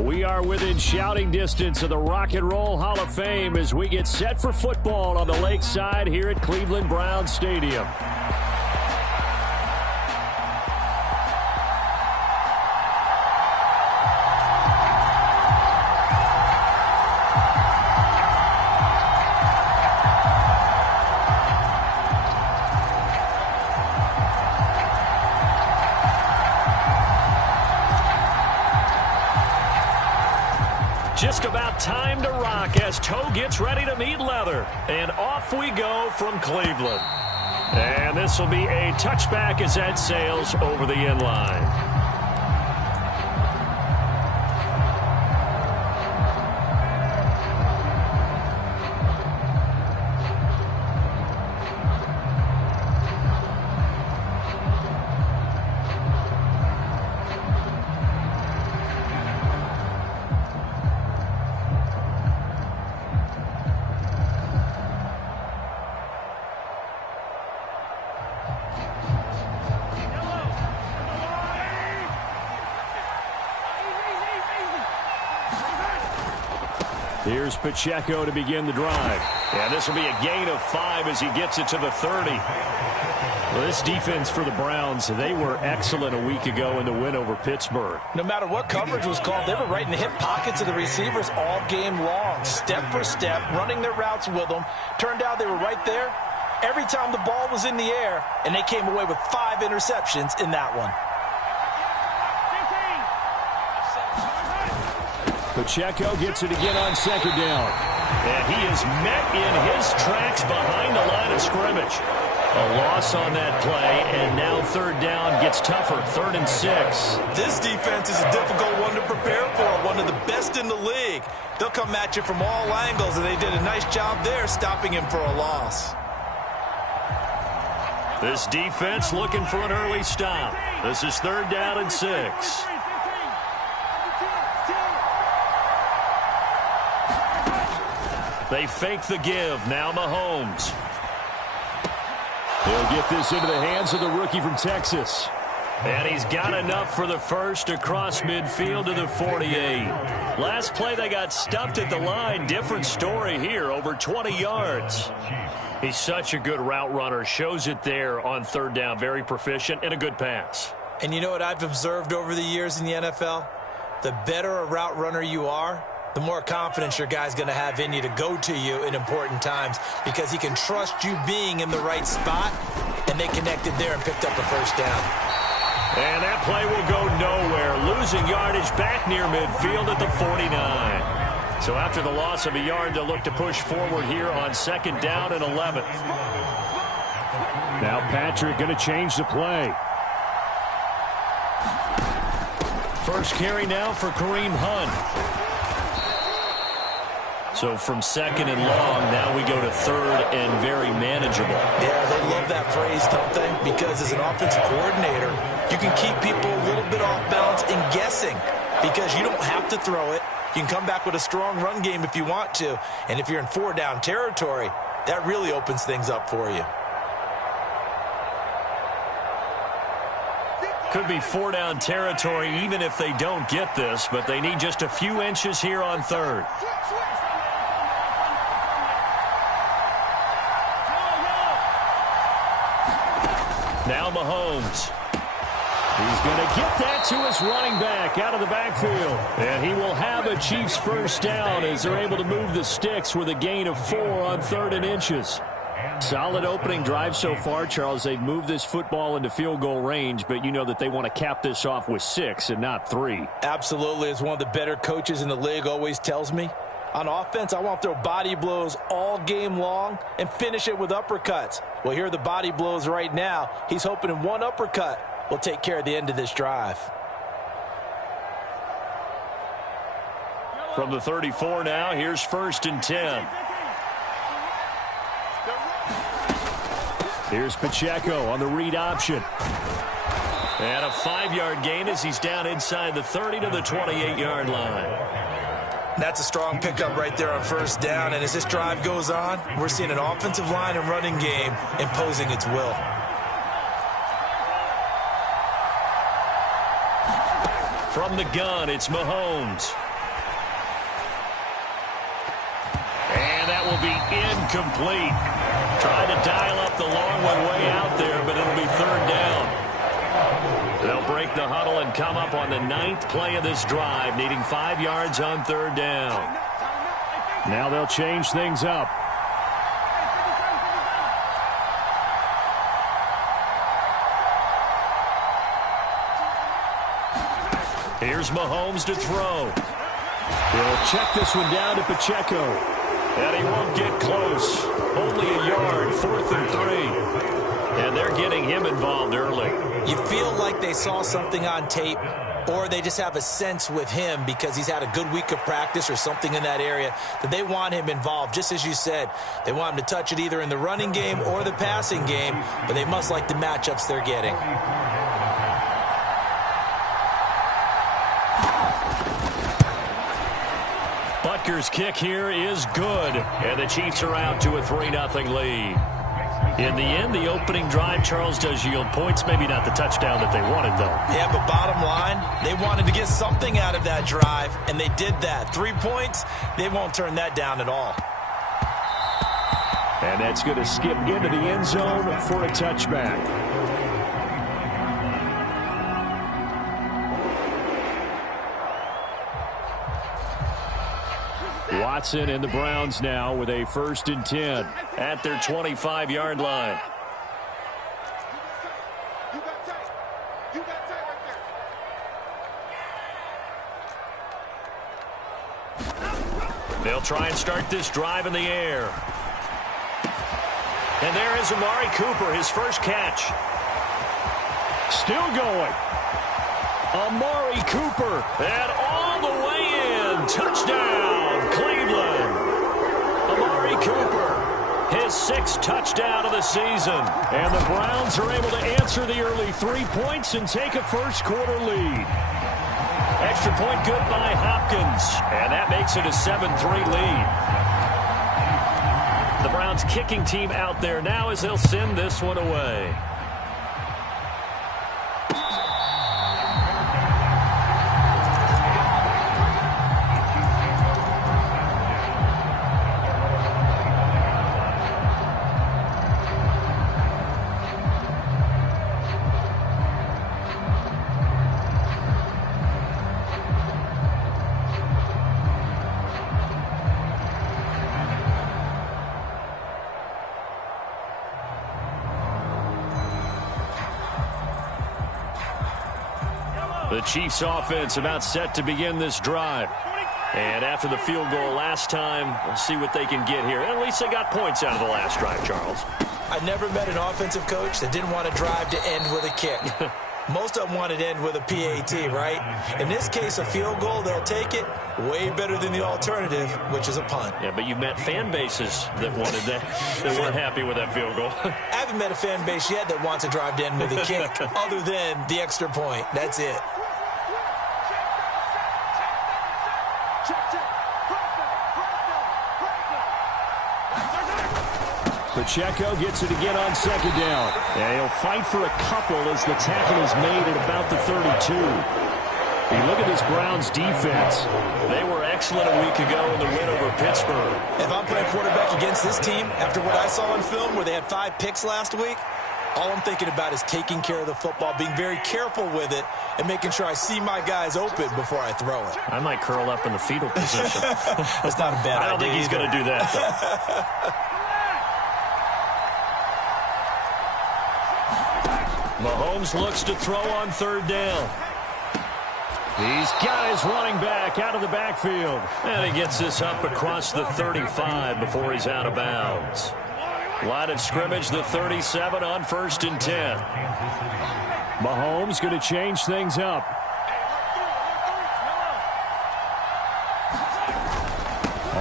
We are within shouting distance of the Rock and Roll Hall of Fame as we get set for football on the lakeside here at Cleveland Browns Stadium. Just about time to rock as toe gets ready to meet leather. And off we go from Cleveland. And this will be a touchback as that sails over the end line. Here's Pacheco to begin the drive. And this will be a gain of 5 as he gets it to the 30. Well, this defense for the Browns, they were excellent a week ago in the win over Pittsburgh. No matter what coverage was called, they were right in the hip pockets of the receivers all game long, step for step, running their routes with them. Turned out they were right there every time the ball was in the air, and they came away with 5 interceptions in that one. Pacheco gets it again on second down. And he is met in his tracks behind the line of scrimmage. A loss on that play, and now third down gets tougher, 3rd and 6. This defense is a difficult one to prepare for, one of the best in the league. They'll come at you from all angles, and they did a nice job there stopping him for a loss. This defense looking for an early stop. This is 3rd down and 6. They fake the give. Now Mahomes. He'll get this into the hands of the rookie from Texas. And he's got enough for the first across midfield to the 48. Last play they got stuffed at the line. Different story here, over 20 yards. He's such a good route runner. Shows it there on 3rd down. Very proficient and a good pass. And you know what I've observed over the years in the NFL? The better a route runner you are, the more confidence your guy's going to have in you to go to you in important times because he can trust you being in the right spot, and they connected there and picked up a first down. And that play will go nowhere. Losing yardage back near midfield at the 49. So after the loss of a yard, they'll look to push forward here on 2nd down and 11. Now Patrick going to change the play. First carry now for Kareem Hunt. So from 2nd and long, now we go to 3rd and very manageable. Yeah, they love that phrase, don't they? Because as an offensive coordinator, you can keep people a little bit off balance and guessing because you don't have to throw it. You can come back with a strong run game if you want to. And if you're in 4-down territory, that really opens things up for you. Could be 4-down territory even if they don't get this, but they need just a few inches here on 3rd. Now Mahomes. He's going to get that to his running back out of the backfield. And he will have a Chiefs first down as they're able to move the sticks with a gain of 4 on 3rd and inches. Solid opening drive so far, Charles. They've moved this football into field goal range, but you know that they want to cap this off with 6 and not 3. Absolutely. As one of the better coaches in the league always tells me, on offense, I want to throw body blows all game long and finish it with uppercuts. Well, here are the body blows right now. He's hoping in one uppercut will take care of the end of this drive. From the 34 now, here's 1st and 10. Here's Pacheco on the read option. And a 5-yard gain as he's down inside the 30 to the 28-yard line. That's a strong pickup right there on 1st down. And as this drive goes on, we're seeing an offensive line and running game imposing its will. From the gun, it's Mahomes. that will be incomplete. Tried to dial up the long one way out there, but it'll be third down. They'll break the huddle and come up on the 9th play of this drive, needing 5 yards on third down. Now they'll change things up. Here's Mahomes to throw. He'll check this one down to Pacheco. And he won't get close. Only a yard, 4th and 3. And they're getting him involved early. You feel like they saw something on tape, or they just have a sense with him because he's had a good week of practice or something in that area that they want him involved. Just as you said, they want him to touch it either in the running game or the passing game, but they must like the matchups they're getting. Butker's kick here is good, and the Chiefs are out to a 3-0 lead. In the end, the opening drive, Charles, does yield points. Maybe not the touchdown that they wanted, though. Yeah, but bottom line, they wanted to get something out of that drive, and they did that. 3 points, they won't turn that down at all. And that's going to skip into the end zone for a touchback. Watson and the Browns now with a 1st and 10 at their 25-yard line. They'll try and start this drive in the air. And there is Amari Cooper, his first catch. Still going. Amari Cooper. And all the way in. Touchdown, Cleveland. Amari Cooper, his 6th touchdown of the season. And the Browns are able to answer the early 3 points and take a first-quarter lead. Extra point good by Hopkins. And that makes it a 7-3 lead. The Browns kicking team out there now as they'll send this one away. The Chiefs offense about set to begin this drive. And after the field goal last time, we'll see what they can get here. At least they got points out of the last drive, Charles. I never met an offensive coach that didn't want to drive to end with a kick. Most of them wanted to end with a PAT, right? In this case, a field goal, they'll take it. Way better than the alternative, which is a punt. Yeah, but you met fan bases that wanted that. They weren't happy with that field goal. I haven't met a fan base yet that wants to drive to end with a kick other than the extra point. That's it. Pacheco gets it again on 2nd down. And he'll fight for a couple as the tackle is made at about the 32. You look at this Browns defense. They were excellent a week ago in the win over Pittsburgh. If I'm playing quarterback against this team, after what I saw on film where they had 5 picks last week, all I'm thinking about is taking care of the football, being very careful with it, and making sure I see my guys open before I throw it. I might curl up in the fetal position. That's not a bad idea. I don't think he's going to do that, though. Mahomes looks to throw on 3rd down. He's got his running back out of the backfield. And he gets this up across the 35 before he's out of bounds. Line of scrimmage, the 37 on 1st and 10. Mahomes going to change things up.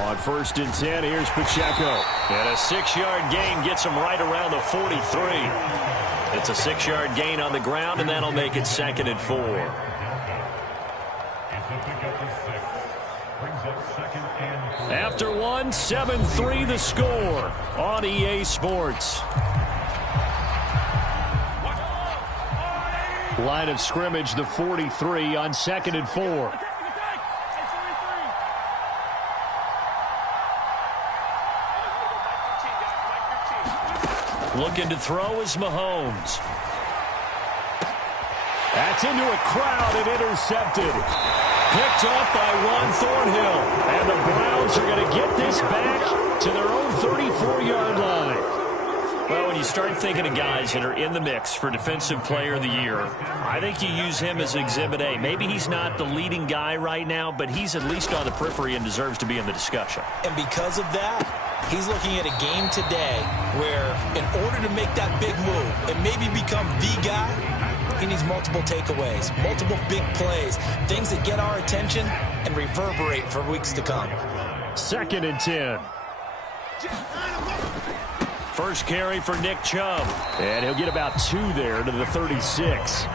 On 1st and 10, here's Pacheco. And a 6-yard gain gets him right around the 43. It's a 6-yard gain on the ground, and that'll make it 2nd and 4. After one, 7-3 the score on EA Sports. Line of scrimmage, the 43 on 2nd and 4. Looking to throw is Mahomes. That's into a crowd and intercepted. Picked off by Juan Thornhill. And the Browns are going to get this back to their own 34-yard line. Well, when you start thinking of guys that are in the mix for Defensive Player of the Year, I think you use him as Exhibit A. Maybe he's not the leading guy right now, but he's at least on the periphery and deserves to be in the discussion. And because of that, he's looking at a game today where in order to make that big move and maybe become the guy, he needs multiple takeaways, multiple big plays, things that get our attention and reverberate for weeks to come. 2nd and 10. First carry for Nick Chubb. And he'll get about 2 there to the 36.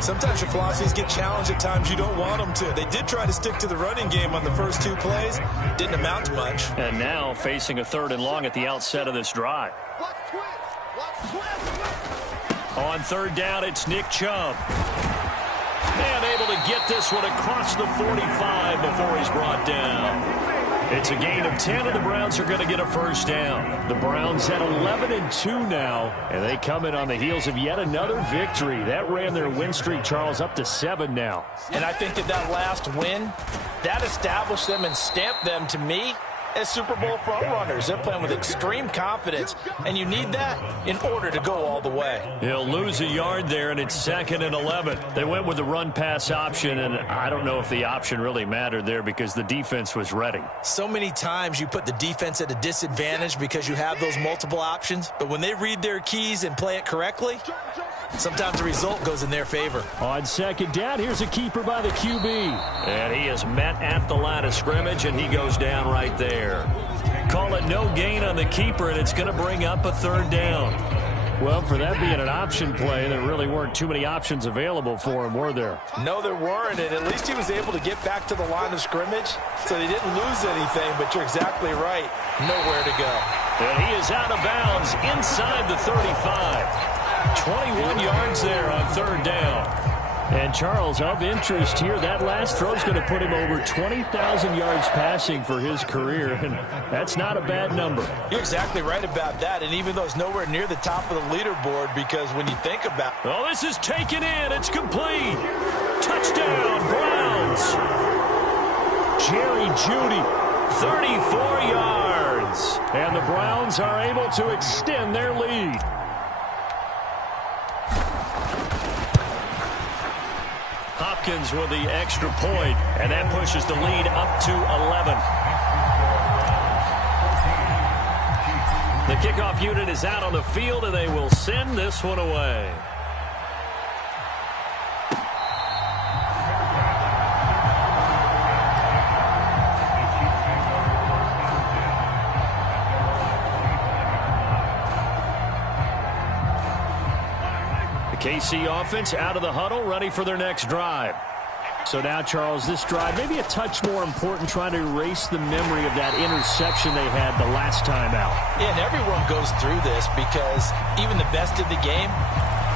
Sometimes your philosophies get challenged at times you don't want them to. They did try to stick to the running game on the first 2 plays. Didn't amount to much. And now facing a 3rd and long at the outset of this drive. On 3rd down, it's Nick Chubb. And able to get this one across the 45 before he's brought down. It's a gain of 10, and the Browns are going to get a first down. The Browns at 11-2 now, and they come in on the heels of yet another victory. That ran their win streak, Charles, up to 7 now. And I think that last win, that established them and stamped them, to me, as Super Bowl frontrunners. They're playing with extreme confidence, and you need that in order to go all the way. He'll lose a yard there, and it's 2nd and 11. They went with the run-pass option, and I don't know if the option really mattered there because the defense was ready. So many times you put the defense at a disadvantage because you have those multiple options, but when they read their keys and play it correctly, sometimes the result goes in their favor. On 2nd down, here's a keeper by the QB. And he is met at the line of scrimmage, and he goes down right there. Call it no gain on the keeper, and it's going to bring up a 3rd down. Well, for that being an option play, there really weren't too many options available for him, were there? No, there weren't, and at least he was able to get back to the line of scrimmage, so they didn't lose anything, but you're exactly right. Nowhere to go. And he is out of bounds inside the 35. 21 yards there on 3rd down. And, Charles, of interest here, that last throw is going to put him over 20,000 yards passing for his career, and that's not a bad number. You're exactly right about that, and even though it's nowhere near the top of the leaderboard, because when you think about it. Oh, this is taken in. It's complete. Touchdown, Browns. Jerry Jeudy, 34 yards. And the Browns are able to extend their lead. Hopkins with the extra point, and that pushes the lead up to 11. The kickoff unit is out on the field, and they will send this one away. KC offense out of the huddle, ready for their next drive. So now, Charles, this drive maybe a touch more important, trying to erase the memory of that interception they had the last time out. Yeah, and everyone goes through this because even the best in the game,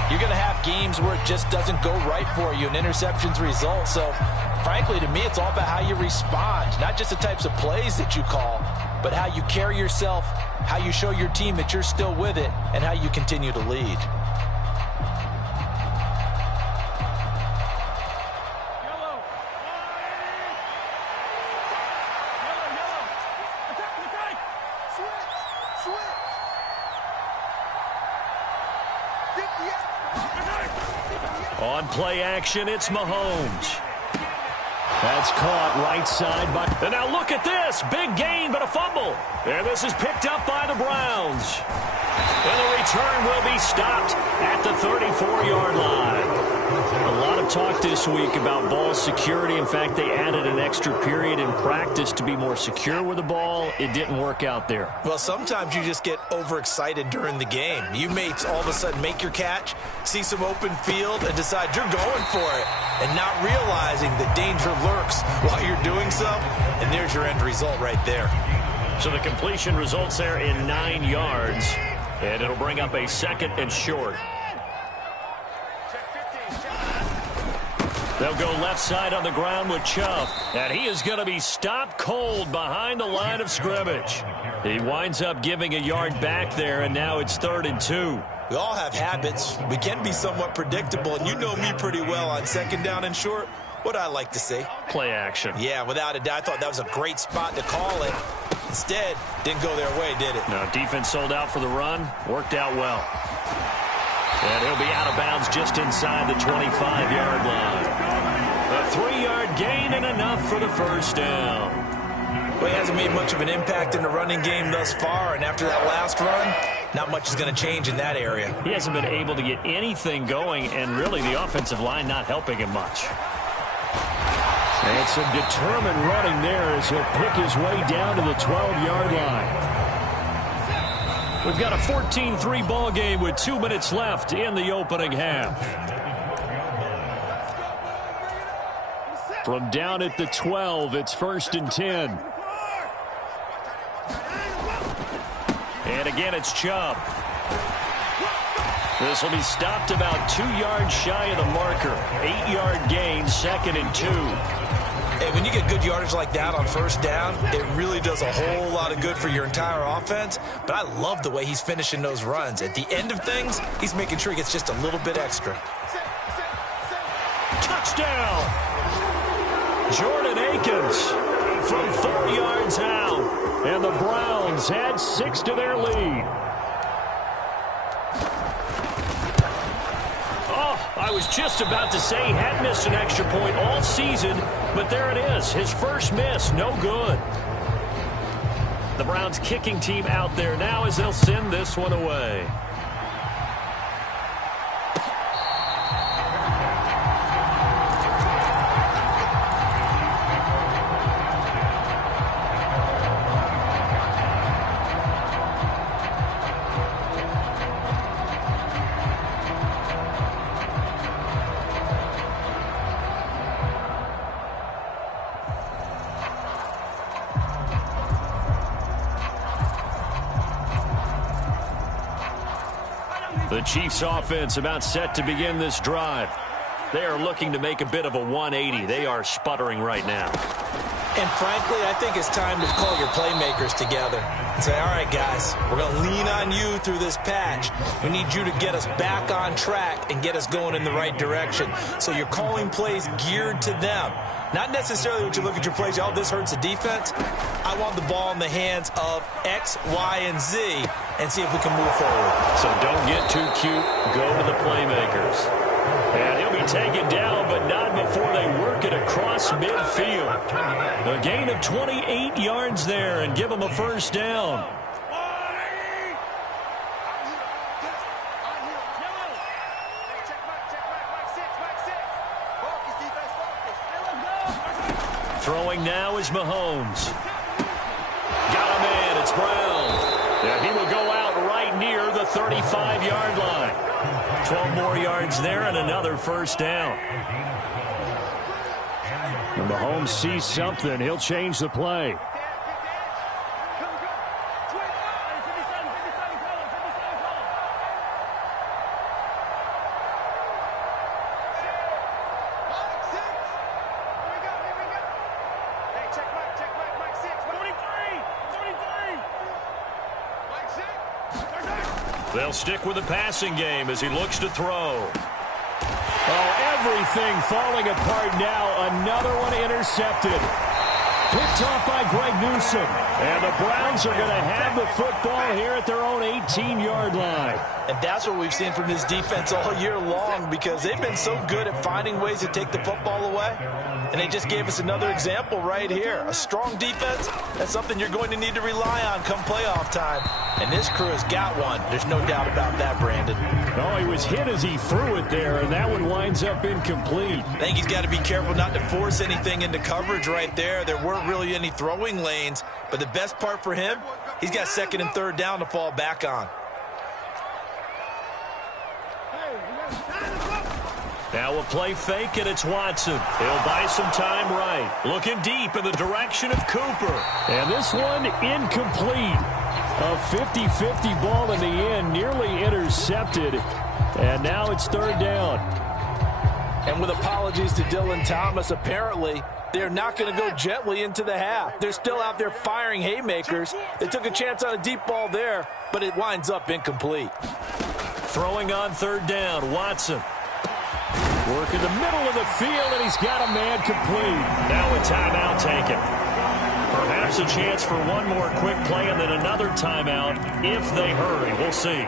you're going to have games where it just doesn't go right for you, and interceptions result. So, frankly, to me, it's all about how you respond, not just the types of plays that you call, but how you carry yourself, how you show your team that you're still with it, and how you continue to lead. On play action, it's Mahomes. That's caught right side by... And now look at this. Big gain, but a fumble. And this is picked up by the Browns. And the return will be stopped at the 34-yard line. A lot of talk this week about ball security. In fact, they added an extra period in practice to be more secure with the ball. It didn't work out there. Well, sometimes you just get overexcited during the game. You may all of a sudden make your catch, see some open field, and decide you're going for it, and not realizing the danger lurks while you're doing so, and there's your end result right there. So the completion results there in 9 yards, and it'll bring up a 2nd and short. They'll go left side on the ground with Chubb, and he is going to be stopped cold behind the line of scrimmage. He winds up giving a yard back there, and now it's 3rd and 2. We all have habits. We can be somewhat predictable, and you know me pretty well on 2nd down and short. What I like to see. Play action. Yeah, without a doubt. I thought that was a great spot to call it. Instead, didn't go their way, did it? No, defense sold out for the run. Worked out well. And he'll be out of bounds just inside the 25-yard line. A 3-yard gain and enough for the first down. Well, he hasn't made much of an impact in the running game thus far, and after that last run, not much is going to change in that area. He hasn't been able to get anything going, and really the offensive line not helping him much. And some determined running there as he'll pick his way down to the 12-yard line. We've got a 14-3 ball game with 2 minutes left in the opening half. From down at the 12, it's 1st and 10. And again, it's Chubb. This will be stopped about 2 yards shy of the marker. 8-yard gain, 2nd and 2. Hey, when you get good yardage like that on 1st down, it really does a whole lot of good for your entire offense. But I love the way he's finishing those runs. At the end of things, he's making sure he gets just a little bit extra. Touchdown! Jordan Akins from 4 yards out. And the Browns add 6 to their lead. I was just about to say he hadn't missed an extra point all season, but there it is. His first miss, no good. The Browns kicking team out there now as they'll send this one away. The Chiefs offense about set to begin this drive. They are looking to make a bit of a 180. They are sputtering right now. And frankly, I think it's time to call your playmakers together and say, all right, guys, we're going to lean on you through this patch. We need you to get us back on track and get us going in the right direction. So you're calling plays geared to them. Not necessarily when you look at your plays, oh, this hurts the defense. I want the ball in the hands of X, Y, and Z and see if we can move forward. So don't get too cute. Go to the playmakers. And he'll be taken down, but not before they work it across midfield. A gain of 28 yards there and give him a first down. Throwing now is Mahomes. Got a man, it's Brown. And he will go out right near the 35-yard line. 12 more yards there and another first down. And Mahomes sees something. He'll change the play. They'll stick with the passing game as he looks to throw. Oh, everything falling apart now. Another one intercepted. Picked off by Greg Newsome. And the Browns are going to have the football here at their own 18-yard line. And that's what we've seen from this defense all year long, because they've been so good at finding ways to take the football away. And they just gave us another example right here. A strong defense, that's something you're going to need to rely on come playoff time. And this crew has got one. There's no doubt about that, Brandon. Oh, he was hit as he threw it there, and that one winds up incomplete. I think he's got to be careful not to force anything into coverage right there. There weren't really any throwing lanes. But the best part for him, he's got 2nd and 3rd down to fall back on. Now we'll play fake, and it's Watson. He'll buy some time right. Looking deep in the direction of Cooper. And this one incomplete. A 50-50 ball in the end, nearly intercepted. And now it's 3rd down. And with apologies to Dylan Thomas, apparently they're not going to go gently into the half. They're still out there firing haymakers. They took a chance on a deep ball there, but it winds up incomplete. Throwing on third down, Watson. Work in the middle of the field, and he's got a man complete. Now a timeout taken. Perhaps a chance for one more quick play and then another timeout if they hurry. We'll see.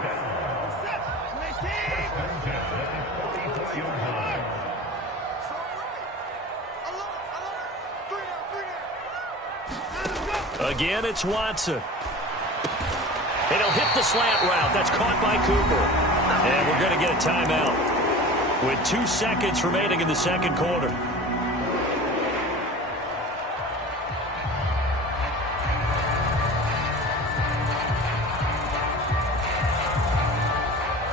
Again, it's Watson. And he'll hit the slant route. That's caught by Cooper. And we're going to get a timeout with 2 seconds remaining in the second quarter.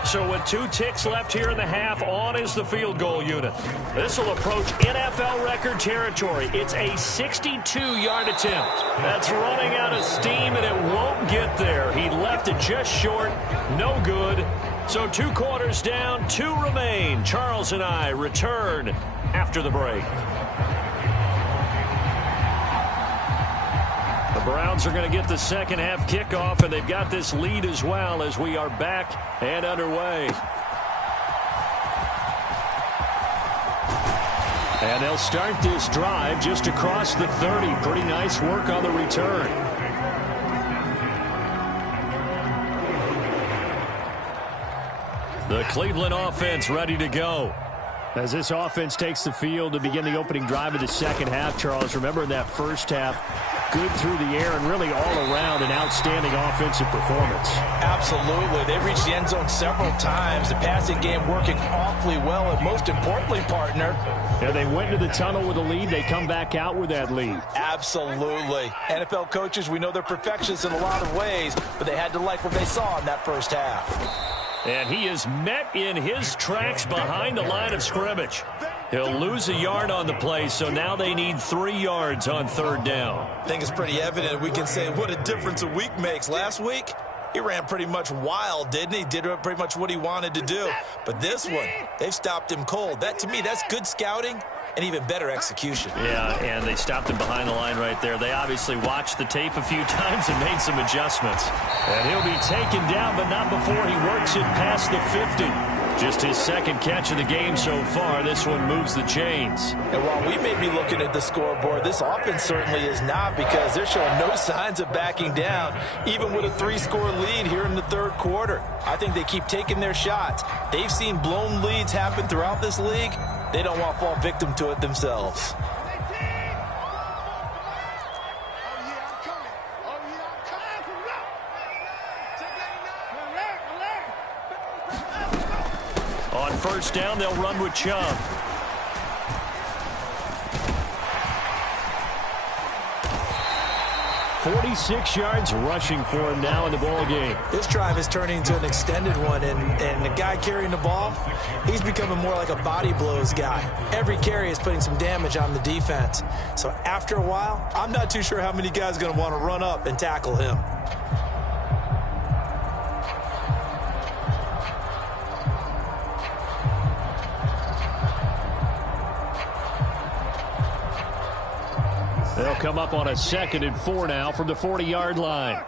So with 2 ticks left here in the half, on is the field goal unit. This will approach NFL record territory. It's a 62-yard attempt. That's running out of steam, and it won't get there. He left it just short. No good. So 2 quarters down, 2 remain. Charles and I return after the break. The Browns are going to get the second half kickoff, and they've got this lead as well as we are back and underway. And they'll start this drive just across the 30. Pretty nice work on the return. The Cleveland offense ready to go. As this offense takes the field to begin the opening drive of the second half, Charles, remember in that first half, good through the air and really all around an outstanding offensive performance. Absolutely. They reached the end zone several times. The passing game working awfully well, and most importantly, partner, yeah, they went into the tunnel with a lead. They come back out with that lead. Absolutely. NFL coaches, we know they're perfectionists in a lot of ways, but they had to like what they saw in that first half. And he is met in his tracks behind the line of scrimmage. He'll lose a yard on the play, so now they need 3 yards on third down. I think it's pretty evident. We can say what a difference a week makes. Last week, he ran pretty much wild, didn't he? Did pretty much what he wanted to do. But this one, they've stopped him cold. That, to me, that's good scouting and even better execution. Yeah, and they stopped him behind the line right there. They obviously watched the tape a few times and made some adjustments. And he'll be taken down, but not before he works it past the 50. Just his second catch of the game so far. This one moves the chains. And while we may be looking at the scoreboard, this offense certainly is not, because they're showing no signs of backing down, even with a 3-score lead here in the third quarter. I think they keep taking their shots. They've seen blown leads happen throughout this league. They don't want to fall victim to it themselves. On first down, they'll run with Chubb. "46 yards rushing for him now in the ball game. This drive is turning into an extended one, and the guy carrying the ball, he's becoming more like a body blows guy. Every carry is putting some damage on the defense. So after a while, I'm not too sure how many guys are going to want to run up and tackle him. They'll come up on a 2nd and 4 now from the 40-yard line.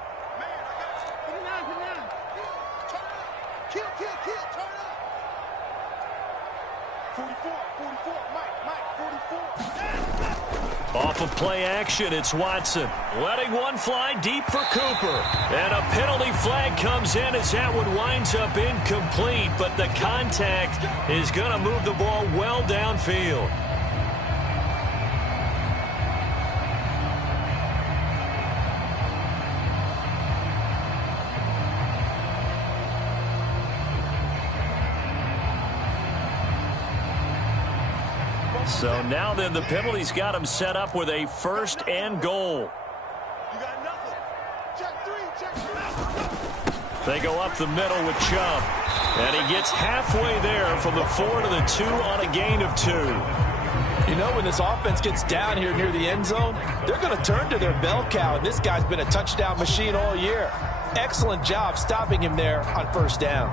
Off of play action, it's Watson. Letting one fly deep for Cooper. And a penalty flag comes in as that one winds up incomplete, but the contact is going to move the ball well downfield. So now then, the penalty's got him set up with a 1st and goal. They go up the middle with Chubb. And he gets halfway there from the 4 to the 2 on a gain of 2. You know, when this offense gets down here near the end zone, they're going to turn to their bell cow, and this guy's been a touchdown machine all year. Excellent job stopping him there on first down.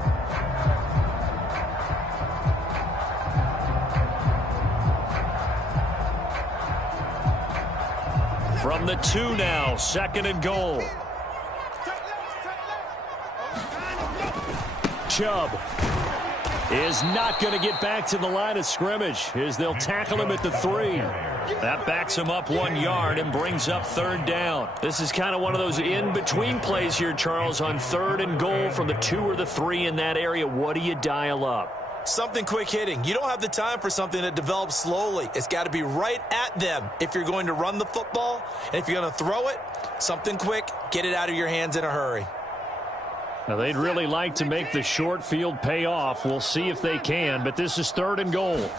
From the 2 now, 2nd and goal. Chubb is not going to get back to the line of scrimmage as they'll tackle him at the 3. That backs him up 1 yard and brings up 3rd down. This is kind of one of those in-between plays here, Charles, on 3rd and goal from the 2 or the 3 in that area. What do you dial up? Something quick hitting. You don't have the time for something that develops slowly. It's got to be right at them if you're going to run the football. And if you're going to throw it, something quick, get it out of your hands in a hurry. Now, they'd really like to make the short field pay off. We'll see if they can, but this is 3rd and goal.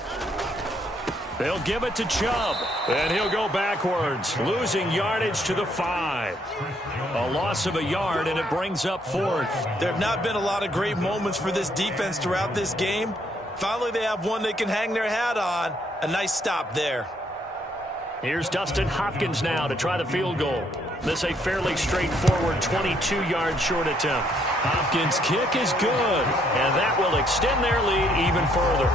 They'll give it to Chubb, and he'll go backwards, losing yardage to the 5. A loss of a yard, and it brings up 4th. There have not been a lot of great moments for this defense throughout this game. Finally, they have one they can hang their hat on. A nice stop there. Here's Dustin Hopkins now to try the field goal. This a fairly straightforward 22-yard short attempt. Hopkins' kick is good, and that will extend their lead even further.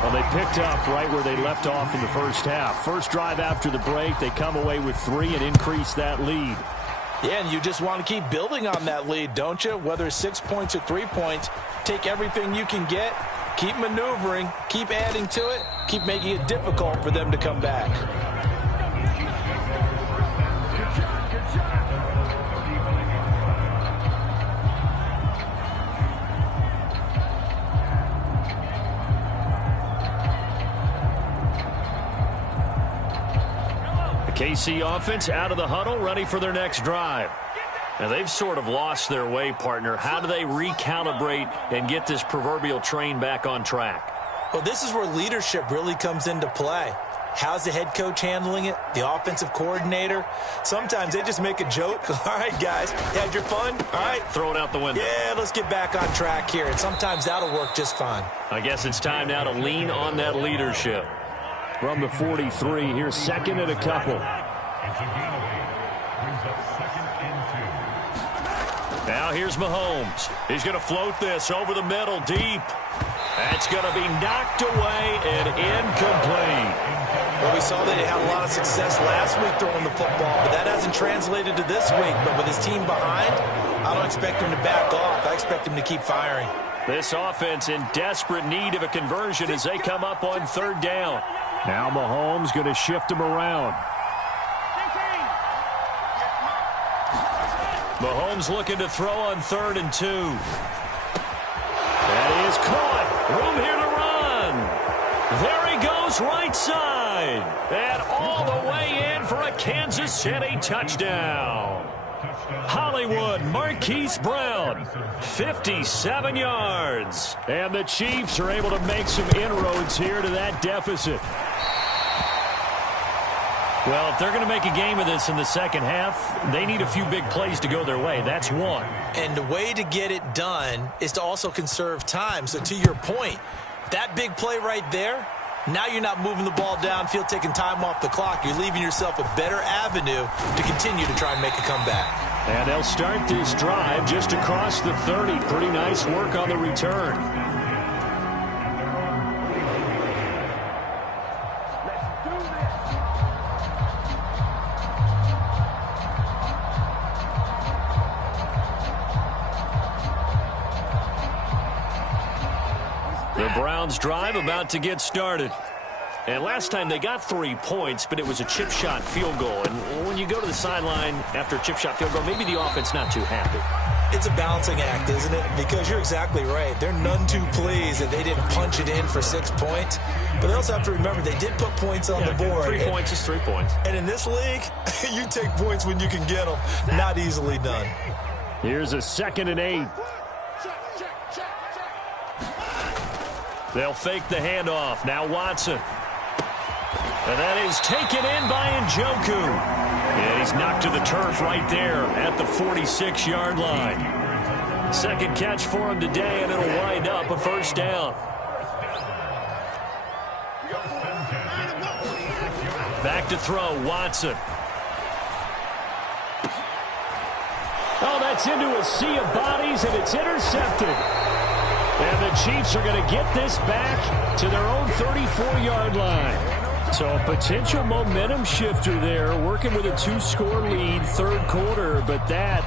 Well, they picked up right where they left off in the first half. First drive after the break, they come away with 3 and increase that lead. Yeah, and you just want to keep building on that lead, don't you? Whether it's 6 points or 3 points, take everything you can get, keep maneuvering, keep adding to it, keep making it difficult for them to come back. KC offense out of the huddle, ready for their next drive. Now, they've sort of lost their way, partner. How do they recalibrate and get this proverbial train back on track? Well, this is where leadership really comes into play. How's the head coach handling it? The offensive coordinator? Sometimes they just make a joke. All right, guys, you had your fun? All right. Throw it out the window. Yeah, let's get back on track here. And sometimes that'll work just fine. I guess it's time now to lean on that leadership. From the 43, here's 2nd and a couple. Now here's Mahomes. He's going to float this over the middle deep. That's going to be knocked away and incomplete. Well, we saw that he had a lot of success last week throwing the football, but that hasn't translated to this week. But with his team behind, I don't expect him to back off. I expect him to keep firing. This offense in desperate need of a conversion as they come up on 3rd down. Now Mahomes going to shift him around. Mahomes looking to throw on 3rd and 2. That is caught. Room here to run. There he goes, right side. And all the way in for a Kansas City touchdown. Hollywood Marquise Brown, 57 yards. And the Chiefs are able to make some inroads here to that deficit. Well, if they're going to make a game of this in the second half, they need a few big plays to go their way. That's one. And the way to get it done is to also conserve time. So to your point, that big play right there, now you're not moving the ball downfield, taking time off the clock. You're leaving yourself a better avenue to continue to try and make a comeback. And they'll start this drive just across the 30. Pretty nice work on the return. The Browns drive about to get started. And last time they got 3 points, but it was a chip shot field goal. And when you go to the sideline after a chip shot field goal, maybe the offense not too happy. It's a balancing act, isn't it? Because you're exactly right. They're none too pleased that they didn't punch it in for 6 points. But they also have to remember they did put points on the board. 3 points is 3 points. And in this league, you take points when you can get them. Not easily done. Here's a 2nd and 8. They'll fake the handoff. Now Watson. And that is taken in by Njoku. And he's knocked to the turf right there at the 46-yard line. Second catch for him today, and it'll wind up a 1st down. Back to throw, Watson. Oh, that's into a sea of bodies, and it's intercepted. And the Chiefs are going to get this back to their own 34-yard line. So a potential momentum shifter there, working with a 2-score lead, third quarter, but that,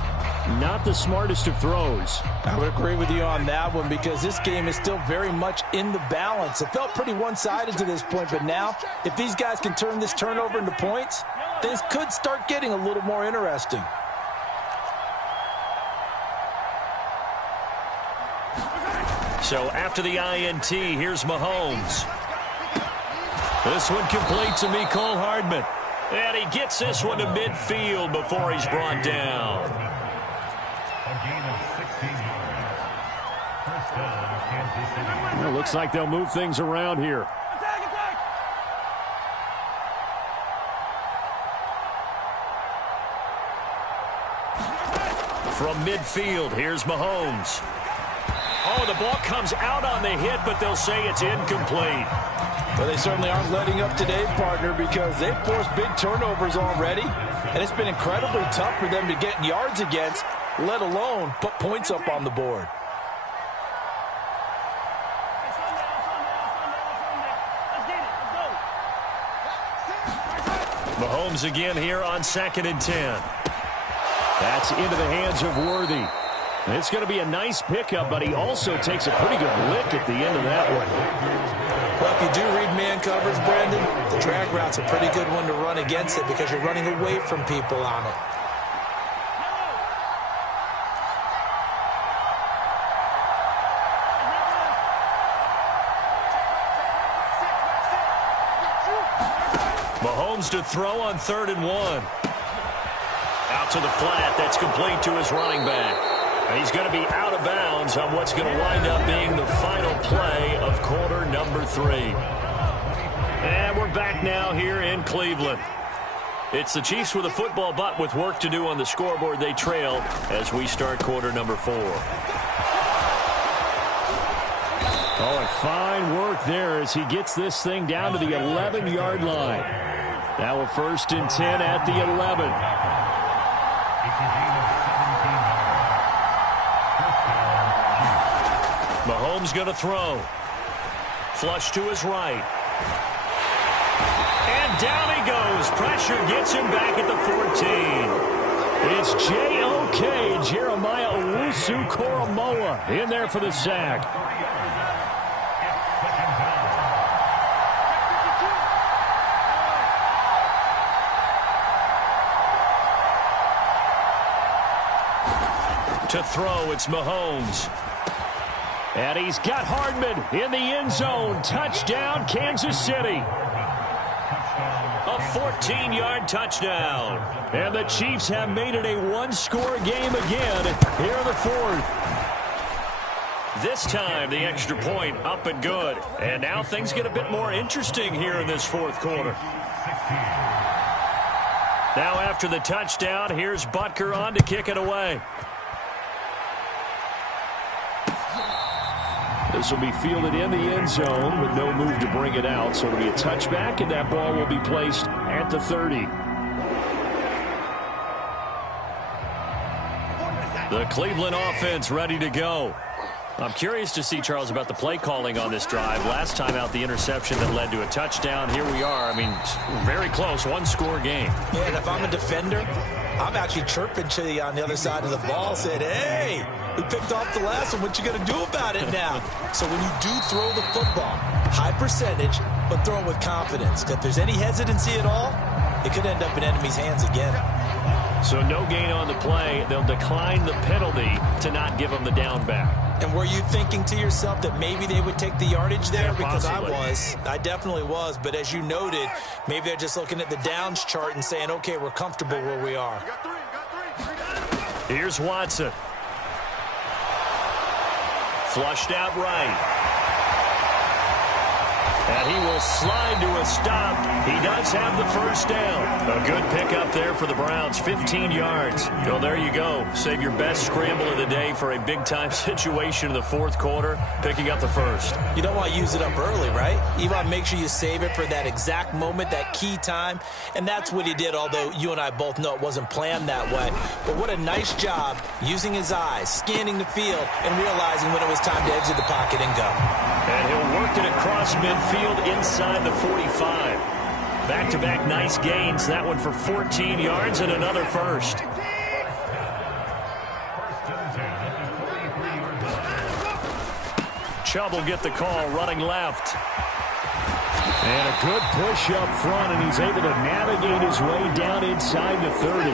not the smartest of throws. I would agree with you on that one because this game is still very much in the balance. It felt pretty one-sided to this point, but now, if these guys can turn this turnover into points, things could start getting a little more interesting. So after the INT, here's Mahomes. This one complete to Mecole Hardman. And he gets this one to midfield before he's brought down. Well, looks like they'll move things around here. From midfield, here's Mahomes. Oh, the ball comes out on the hit, but they'll say it's incomplete. Well, they certainly aren't letting up today, partner, because they've forced big turnovers already, and it's been incredibly tough for them to get yards against, let alone put points up on the board. Mahomes again here on 2nd and 10. That's into the hands of Worthy. It's going to be a nice pickup, but he also takes a pretty good lick at the end of that one. Well, if you do read man coverage, Brandon, the drag route's a pretty good one to run against it because you're running away from people on it. Mahomes to throw on 3rd and 1. Out to the flat. That's complete to his running back. He's going to be out of bounds on what's going to wind up being the final play of quarter number 3. And we're back now here in Cleveland. It's the Chiefs with a football, but with work to do on the scoreboard. They trail as we start quarter number 4. Oh, and fine work there as he gets this thing down to the 11-yard line. Now a 1st and 10 at the 11. Mahomes going to throw. Flush to his right. And down he goes. Pressure gets him back at the 14. It's J.O.K. Jeremiah Owusu-Koramoah in there for the sack. To throw, it's Mahomes. And he's got Hardman in the end zone. Touchdown, Kansas City. A 14-yard touchdown. And the Chiefs have made it a one-score game again here in the 4th. This time, the extra point up and good. And now things get a bit more interesting here in this 4th quarter. Now after the touchdown, here's Butker on to kick it away. This will be fielded in the end zone with no move to bring it out. So it'll be a touchback, and that ball will be placed at the 30. The Cleveland offense ready to go. I'm curious to see, Charles, about the play calling on this drive. Last time out, the interception that led to a touchdown. Here we are. I mean, very close, one-score game. Yeah, and if I'm a defender, I'm actually chirping to you on the other side of the ball, saying, hey, we picked off the last one. What you going to do about it now? So when you do throw the football, high percentage, but throw it with confidence. If there's any hesitancy at all, it could end up in enemy's hands again. So no gain on the play. They'll decline the penalty to not give them the down back. And were you thinking to yourself that maybe they would take the yardage there? Yeah, because possibly. I definitely was. But as you noted, maybe they're just looking at the downs chart and saying, okay, we're comfortable where we are. Here's Watson. Flushed out right. And he will slide to a stop. He does have the first down. A good pickup there for the Browns, 15 yards. Well, there you go. Save your best scramble of the day for a big-time situation in the 4th quarter, picking up the first. You don't want to use it up early, right? You want to make sure you save it for that exact moment, that key time. And that's what he did, although you and I both know it wasn't planned that way. But what a nice job using his eyes, scanning the field, and realizing when it was time to exit the pocket and go. And he'll work it across midfield inside the 45. Back-to-back nice gains. That one for 14 yards and another first. Chubb will get the call running left. And a good push up front, and he's able to navigate his way down inside the 30.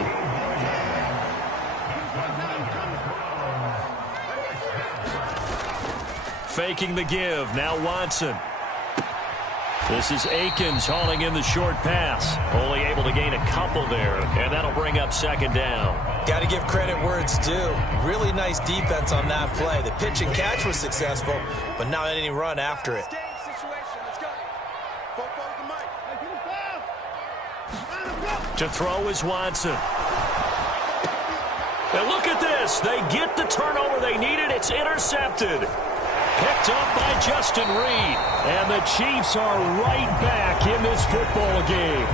Faking the give. Now Watson. This is Akins hauling in the short pass. Only able to gain a couple there, and that'll bring up second down. Got to give credit where it's due. Really nice defense on that play. The pitch and catch was successful, but not any run after it. To throw is Watson. And look at this. They get the turnover they needed. It's intercepted. Picked up by Justin Reed. And the Chiefs are right back in this football game.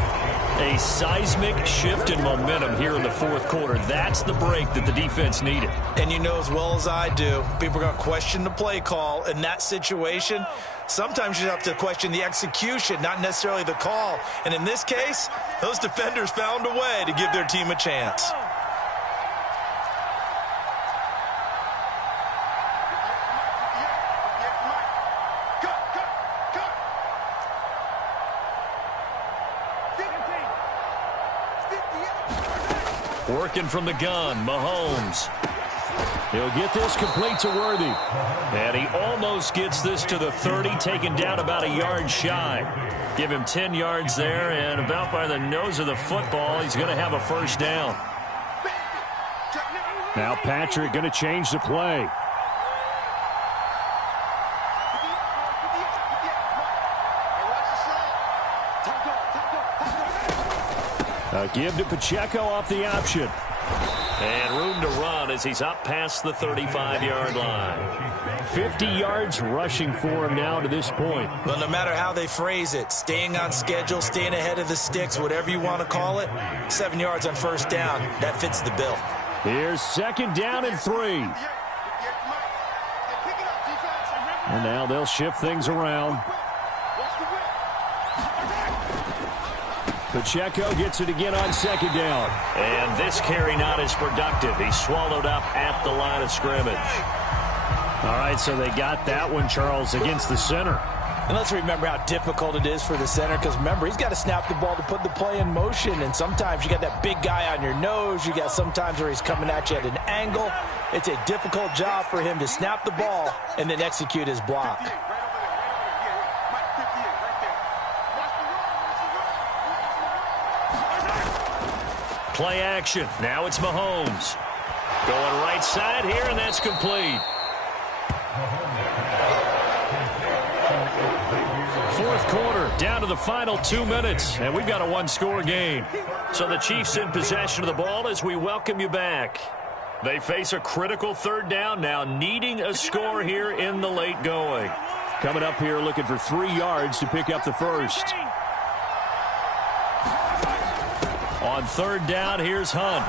A seismic shift in momentum here in the fourth quarter. That's the break that the defense needed. And you know as well as I do, people are going to question the play call in that situation. Sometimes you have to question the execution, not necessarily the call. And in this case, those defenders found a way to give their team a chance. Working from the gun, Mahomes. He'll get this complete to Worthy. And he almost gets this to the 30, taken down about a yard shy. Give him 10 yards there, and about by the nose of the football, he's going to have a first down. Now Patrick going to change the play. A give to Pacheco off the option. And room to run as he's up past the 35-yard line. 50 yards rushing for him now to this point. Well, no matter how they phrase it, staying on schedule, staying ahead of the sticks, whatever you want to call it, 7 yards on first down, that fits the bill. Here's second down and 3. And now they'll shift things around. Pacheco gets it again on second down. And this carry not as productive. He's swallowed up at the line of scrimmage. All right, so they got that one, Charles, against the center. And let's remember how difficult it is for the center, because remember, he's got to snap the ball to put the play in motion, and sometimes you got that big guy on your nose. You got sometimes where he's coming at you at an angle. It's a difficult job for him to snap the ball and then execute his block. Play action. Now it's Mahomes. Going right side here, and that's complete. Fourth quarter, down to the final 2 minutes, and we've got a one-score game. So the Chiefs in possession of the ball as we welcome you back. They face a critical third down now, needing a score here in the late going. Coming up here looking for 3 yards to pick up the first. On third down, here's Hunt.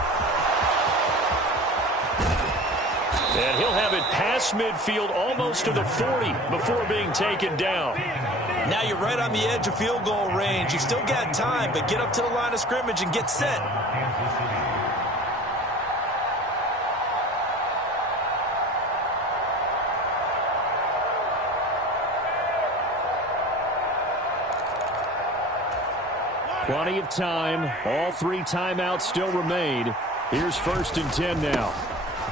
And he'll have it past midfield almost to the 40 before being taken down. Now you're right on the edge of field goal range. You've still got time, but get up to the line of scrimmage and get set. Plenty of time. All 3 timeouts still remain. Here's first and 10 now.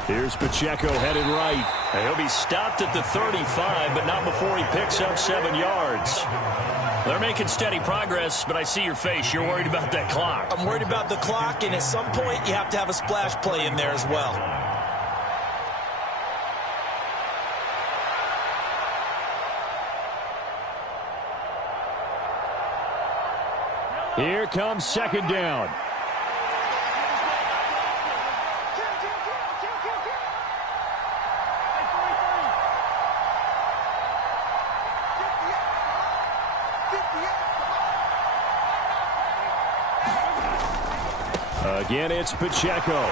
Here's Pacheco headed right. And he'll be stopped at the 35, but not before he picks up 7 yards. They're making steady progress, but I see your face. You're worried about that clock. I'm worried about the clock, and at some point you have to have a splash play in there as well. Here comes second down. Again, it's Pacheco.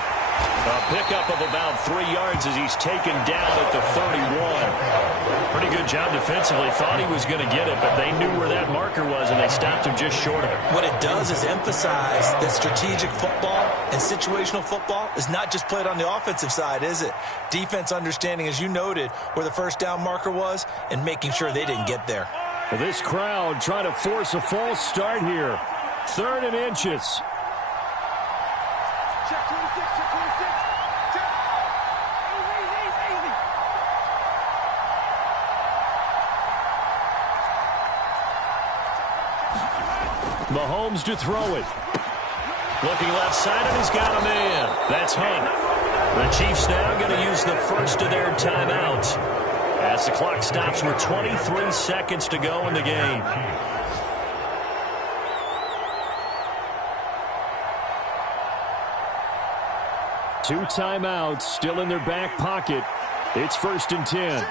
A pickup of about 3 yards as he's taken down at the 31. Pretty good job defensively. Thought he was going to get it, but they knew where that marker was, and they stopped him just short of it. What it does is emphasize that strategic football and situational football is not just played on the offensive side, is it? Defense understanding, as you noted, where the first down marker was and making sure they didn't get there. Well, this crowd trying to force a false start here. 3rd and inches. Mahomes to throw it. Looking left side, and he's got a man. That's Hunt. The Chiefs now going to use the first of their timeouts as the clock stops with 23 seconds to go in the game. Two timeouts still in their back pocket. It's 1st and 10.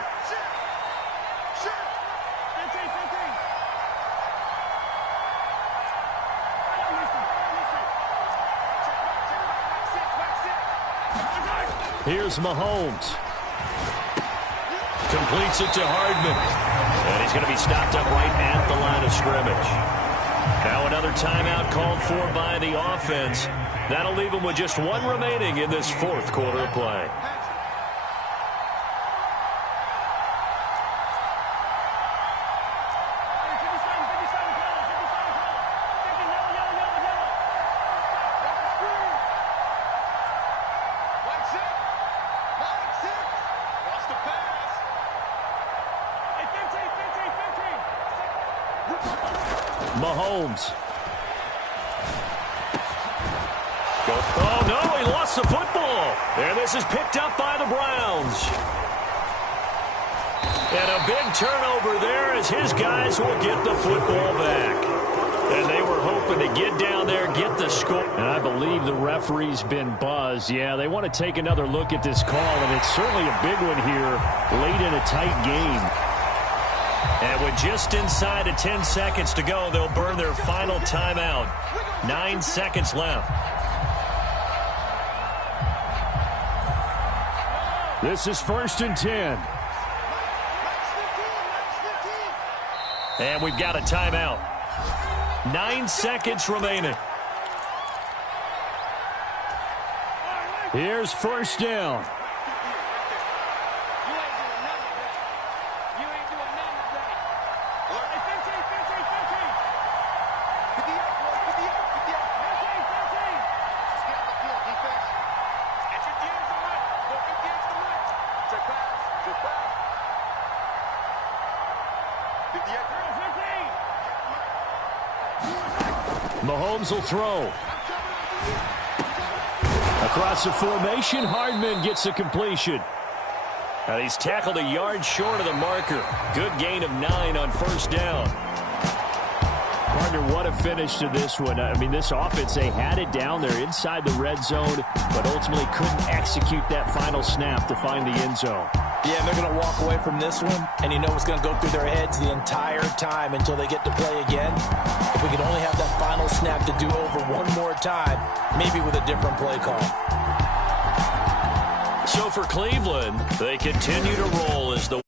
Here's Mahomes. Completes it to Hardman. And he's going to be stopped up right at the line of scrimmage. Now another timeout called for by the offense. That'll leave them with just 1 remaining in this 4th quarter of play. Mahomes. Oh, no, he lost the football. And this is picked up by the Browns. And a big turnover there as his guys will get the football back. And they were hoping to get down there, get the score. And I believe the referee's been buzzed. Yeah, they want to take another look at this call, and it's certainly a big one here late in a tight game. And with just inside of 10 seconds to go, they'll burn their final timeout. 9 seconds left. This is 1st and 10. And we've got a timeout. 9 seconds remaining. Here's 1st down. Mahomes will throw. Across the formation, Hardman gets a completion. Now he's tackled a yard short of the marker. Good gain of 9 on 1st down. Partner, what a finish to this one. I mean, this offense, they had it down there inside the red zone, but ultimately couldn't execute that final snap to find the end zone. Yeah, and they're going to walk away from this one, and you know what's going to go through their heads the entire time until they get to play again. If we could only have that final snap to do over one more time, maybe with a different play call. So for Cleveland, they continue to roll as the